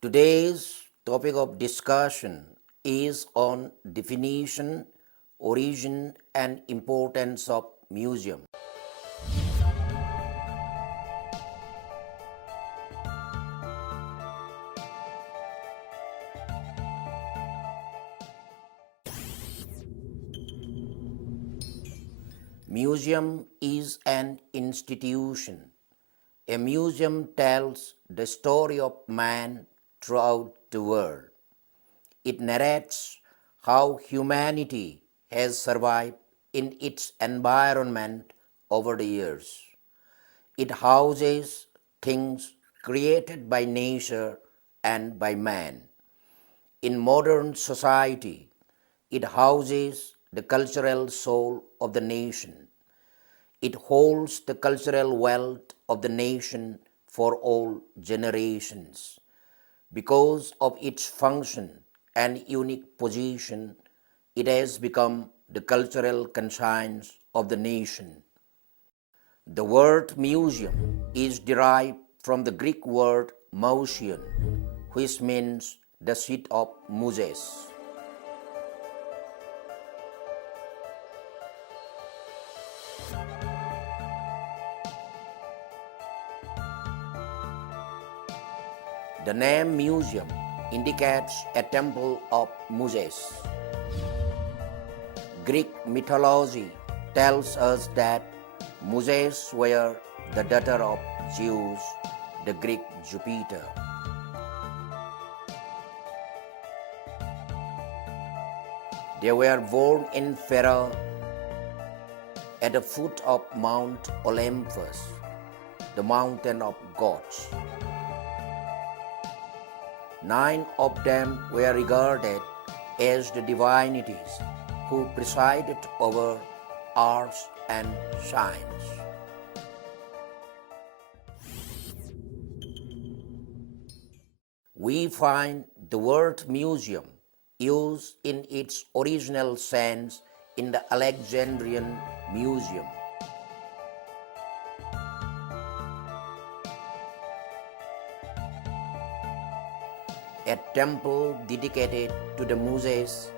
Today's topic of discussion is on definition, origin, and importance of museum. Museum is an institution. A museum tells the story of man throughout the world. It narrates how humanity has survived in its environment over the years. It houses things created by nature and by man. In modern society, it houses the cultural soul of the nation. It holds the cultural wealth of the nation for all generations. Because of its function and unique position, it has become the cultural conscience of the nation. The word museum is derived from the Greek word mousion, which means the seat of muses. The name museum indicates a temple of muses. Greek mythology tells us that muses were the daughter of Zeus, the Greek Jupiter. They were born in Pharaoh at the foot of Mount Olympus, the mountain of gods. 9 of them were regarded as the divinities who presided over arts and science. We find the word museum used in its original sense in the Alexandrian Museum. A temple dedicated to the Muses,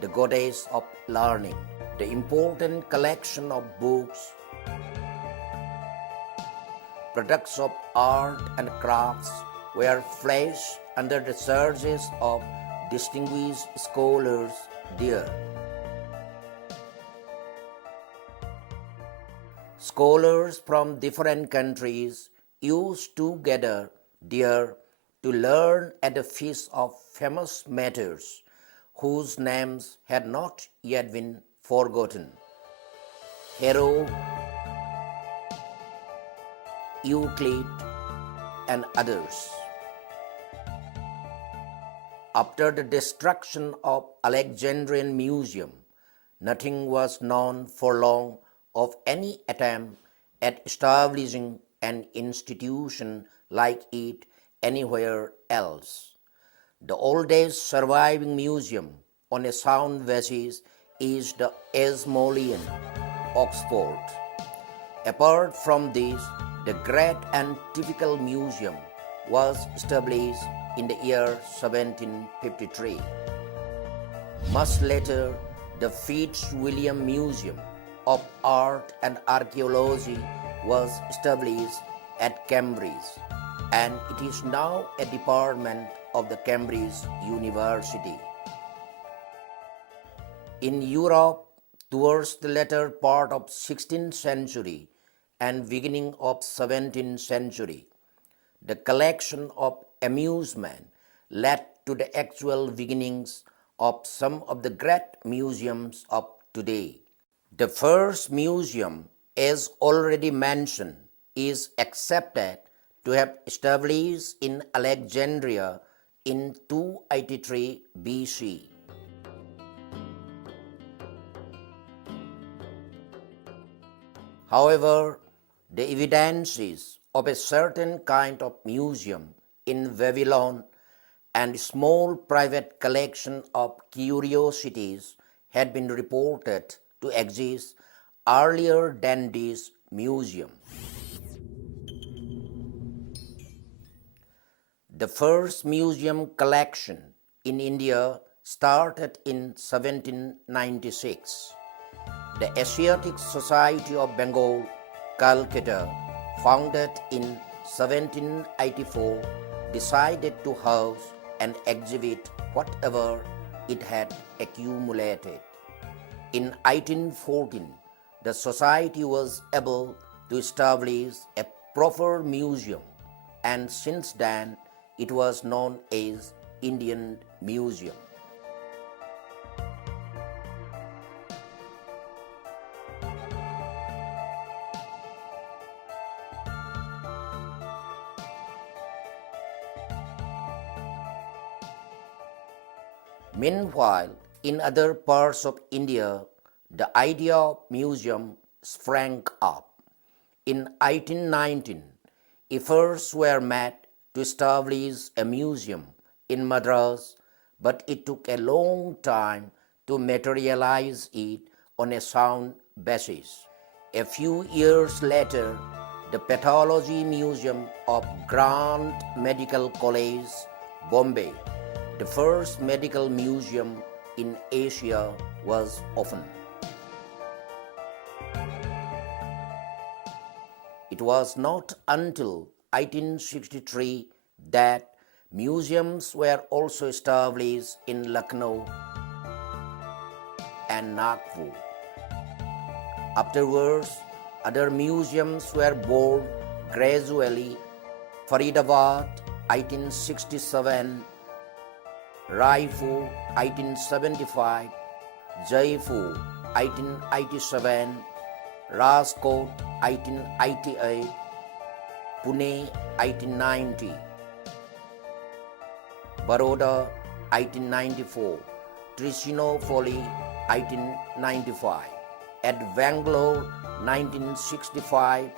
the goddess of learning. The important collection of books, products of art and crafts were placed under the charges of distinguished scholars there. Scholars from different countries used to gather there to learn at the feast of famous matters whose names had not yet been forgotten. Hero, Euclid, and others. After the destruction of Alexandrian Museum, nothing was known for long of any attempt at establishing an institution like it anywhere else. The oldest surviving museum on a sound basis is the Esmolian, Oxford. Apart from this, the Great and Typical Museum was established in the year 1753. Much later, the Fitzwilliam Museum of Art and Archaeology was established at Cambridge, and it is now a department of the Cambridge University. In Europe, towards the latter part of 16th century and beginning of 17th century, the collection of amusement led to the actual beginnings of some of the great museums of today. The first museum, as already mentioned, is accepted to have established in Alexandria in 283 BC. However, the evidences of a certain kind of museum in Babylon and small private collection of curiosities had been reported to exist earlier than this museum. The first museum collection in India started in 1796. The Asiatic Society of Bengal, Calcutta, founded in 1784, decided to house and exhibit whatever it had accumulated. In 1814, the society was able to establish a proper museum, and since then it was known as Indian Museum. Meanwhile, in other parts of India, the idea of museum sprang up. In 1819, efforts were made to establish a museum in Madras, but it took a long time to materialize it on a sound basis. A few years later, the Pathology Museum of Grand Medical College, Bombay, the first medical museum in Asia, was opened. It was not until 1863 that museums were also established in Lucknow and Nagpur. Afterwards, other museums were born gradually. Faridabad, 1867, Raipur, 1875, Jaipur, 1887, Rajkot, 1888, Pune, 1890, Baroda, 1894, Trichinopoly, 1895, at Bangalore, 1965,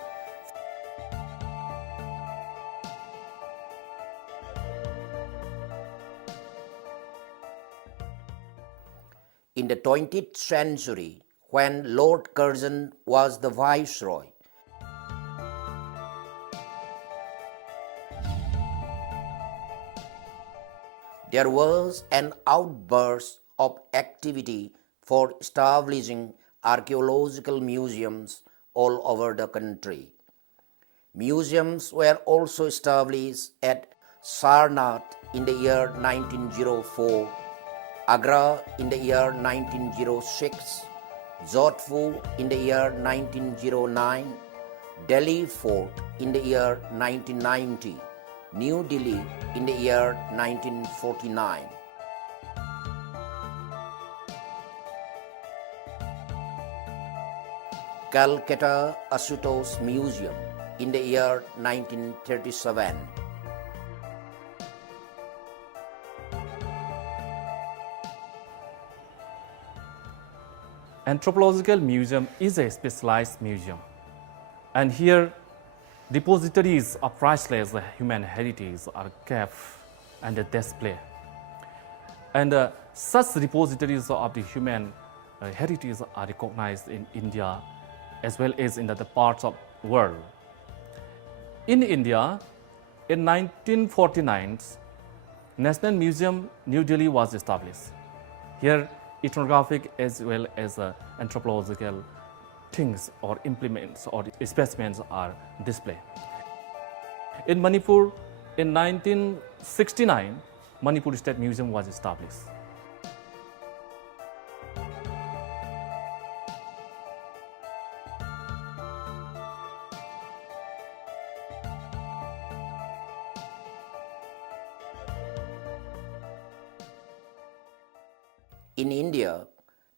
in the 20th century, when Lord Curzon was the Viceroy, there was an outburst of activity for establishing archaeological museums all over the country. Museums were also established at Sarnath in the year 1904, Agra in the year 1906, Jodhpur in the year 1909, Delhi Fort in the year 1990, New Delhi in the year 1949. Calcutta Asutosh Museum in the year 1937. Anthropological Museum is a specialized museum, and here depositories of priceless human heritage are kept and displayed. And such repositories of the human heritage are recognized in India as well as in other parts of the world. In India, in 1949, National Museum, New Delhi was established. Here, ethnographic as well as anthropological things or implements or specimens are displayed. In Manipur, in 1969, Manipur State Museum was established. In India,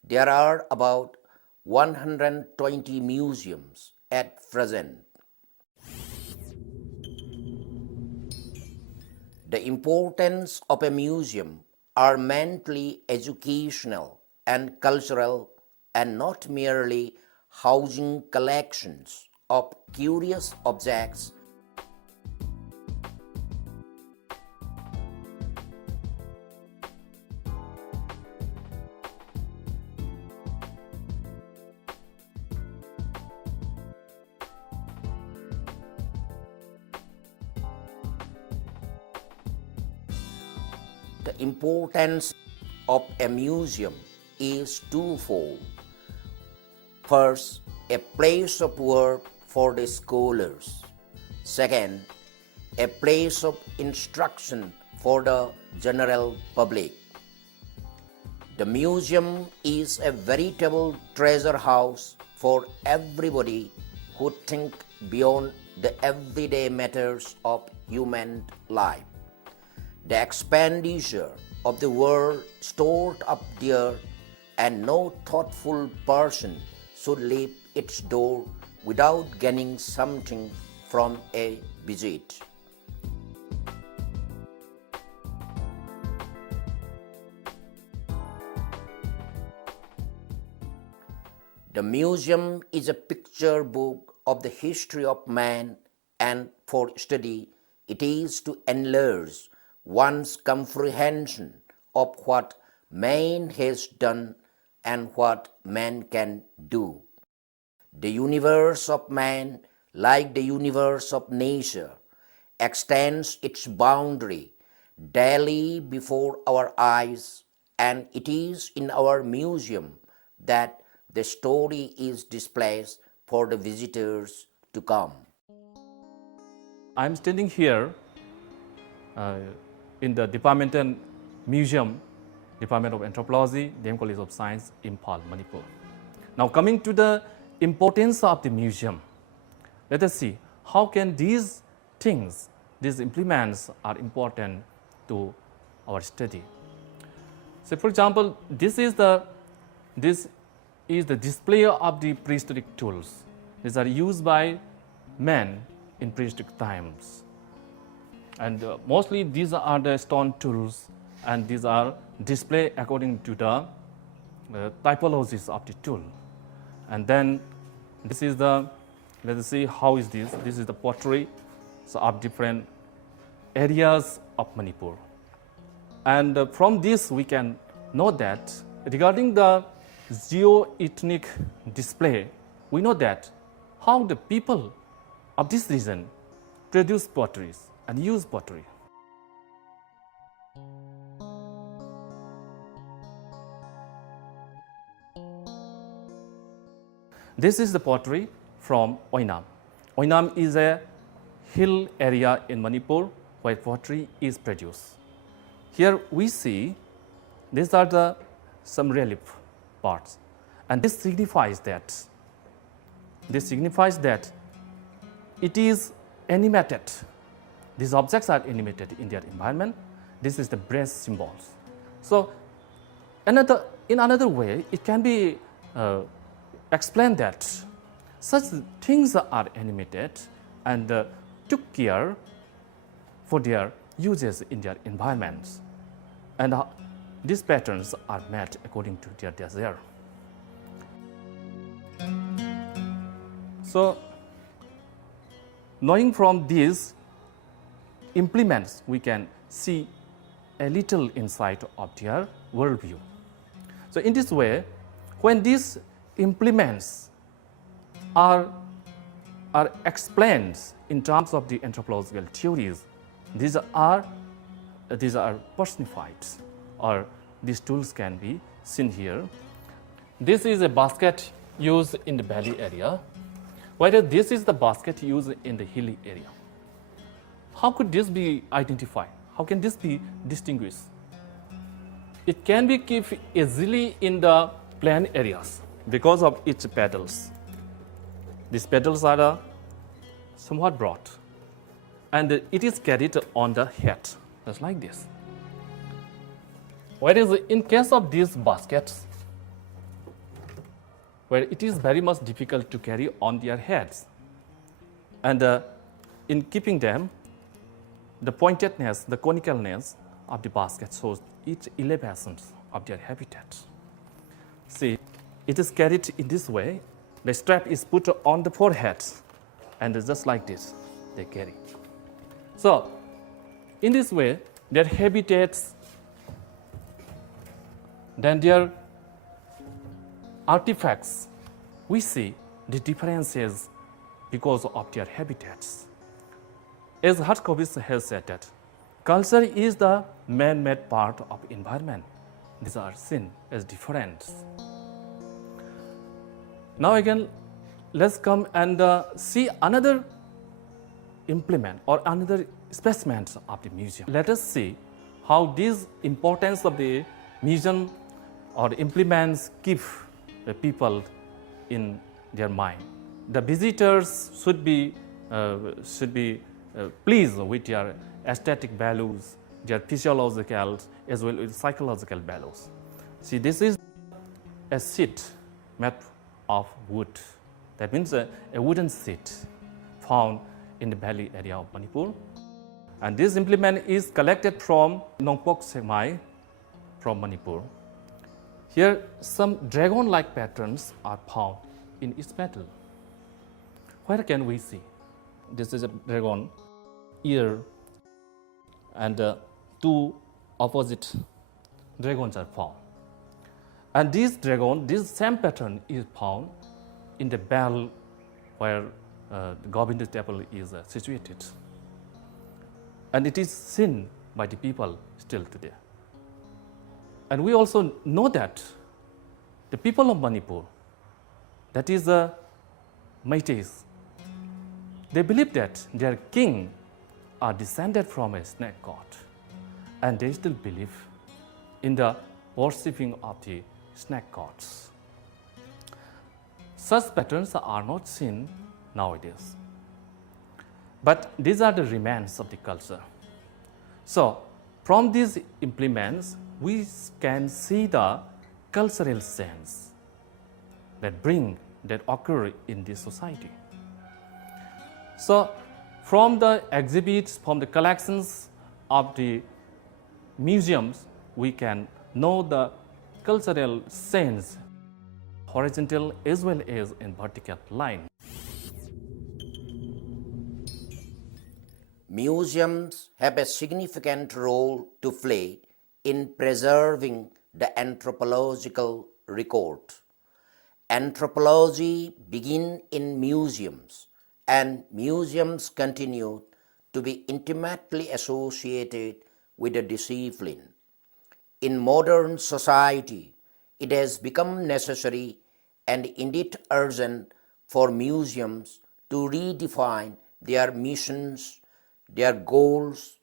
there are about 120 museums at present. The importance of a museum are mainly educational and cultural, and not merely housing collections of curious objects. The importance of a museum is twofold. First, a place of work for the scholars. Second, a place of instruction for the general public. The museum is a veritable treasure house for everybody who think beyond the everyday matters of human life. The expenditure of the world stored up there, and no thoughtful person should leave its door without gaining something from a visit. The museum is a picture book of the history of man, and for study it is to enlarge one's comprehension of what man has done and what man can do. The universe of man, like the universe of nature, extends its boundary daily before our eyes, and it is in our museum that the story is displayed for the visitors to come. I'm standing here in the Departmental Museum, Department of Anthropology, DM College of Science, Imphal, Manipur. Now coming to the importance of the museum, let us see how can these things, these implements are important to our study. So for example, this is the display of the prehistoric tools. These are used by men in prehistoric times. And mostly these are the stone tools, and these are displayed according to the typologies of the tool. And then this is the, let us see how is this. This is the pottery of different areas of Manipur. And from this we can know that regarding the geo-ethnic display, we know that how the people of this region produce potteries and use pottery. This is the pottery from Oinam. Oinam is a hill area in Manipur where pottery is produced. Here we see these are some relief parts, and this signifies that it is animated. These objects are animated in their environment. This is the breast symbols. So in another way, it can be explained that such things are animated and took care for their uses in their environments. And these patterns are made according to their desire. So, knowing from these implements, we can see a little insight of their worldview. So, in this way, when these implements are explained in terms of the anthropological theories, these are personified, or these tools can be seen here. This is a basket used in the valley area, whereas this is the basket used in the hilly area. How could this be identified? How can this be distinguished? It can be kept easily in the plain areas because of its pedals. These pedals are somewhat broad, and it is carried on the head, just like this. Whereas in case of these baskets, where it is very much difficult to carry on their heads, and in keeping them, the pointedness, the conicalness of the basket shows each elevations of their habitat. See, it is carried in this way. The strap is put on the forehead, and just like this, they carry. So, in this way, their habitats, then their artifacts, we see the differences because of their habitats. As Hartkovits has said that culture is the man-made part of environment. These are seen as different. Now again, let's come and see another implement or another specimens of the museum. Let us see how this importance of the museum or implements keep the people in their mind. The visitors should be pleased with their aesthetic values, their physiological as well as psychological values. See, this is a seat made of wood. That means a wooden seat found in the valley area of Manipur. And this implement is collected from Nongpok Semai from Manipur. Here, some dragon-like patterns are found in its metal. Where can we see? This is a dragon ear, and two opposite dragons are found. And this same pattern is found in the bell where the Govinda temple is situated. And it is seen by the people still today. And we also know that the people of Manipur, that is the Meiteis, they believe that their king are descended from a snake god, and they still believe in the worshipping of the snake gods. Such patterns are not seen nowadays, but these are the remains of the culture. So, from these implements, we can see the cultural sense that occur in this society. So, from the exhibits, from the collections of the museums, we can know the cultural sense, horizontal as well as in vertical line. Museums have a significant role to play in preserving the anthropological record. Anthropology began in museums, and museums continue to be intimately associated with the discipline. In modern society, it has become necessary and indeed urgent for museums to redefine their missions, their goals,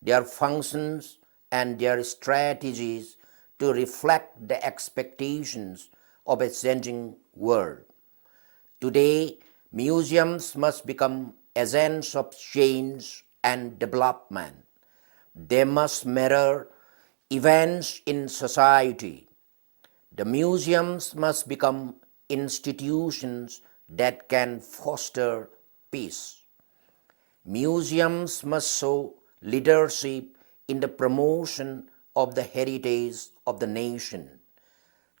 their functions, and their strategies to reflect the expectations of a changing world. Today, museums must become agents of change and development. They must mirror events in society. The museums must become institutions that can foster peace. Museums must show leadership in the promotion of the heritage of the nation.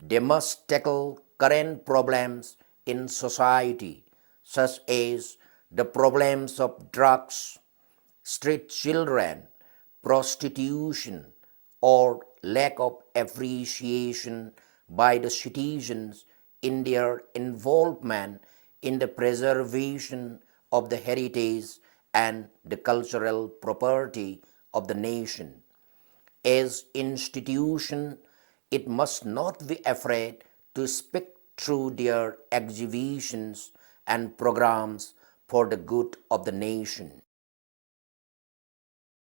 They must tackle current problems in society, such as the problems of drugs, street children, prostitution, or lack of appreciation by the citizens in their involvement in the preservation of the heritage and the cultural property of the nation. As institution, it must not be afraid to speak through their exhibitions and programs for the good of the nation.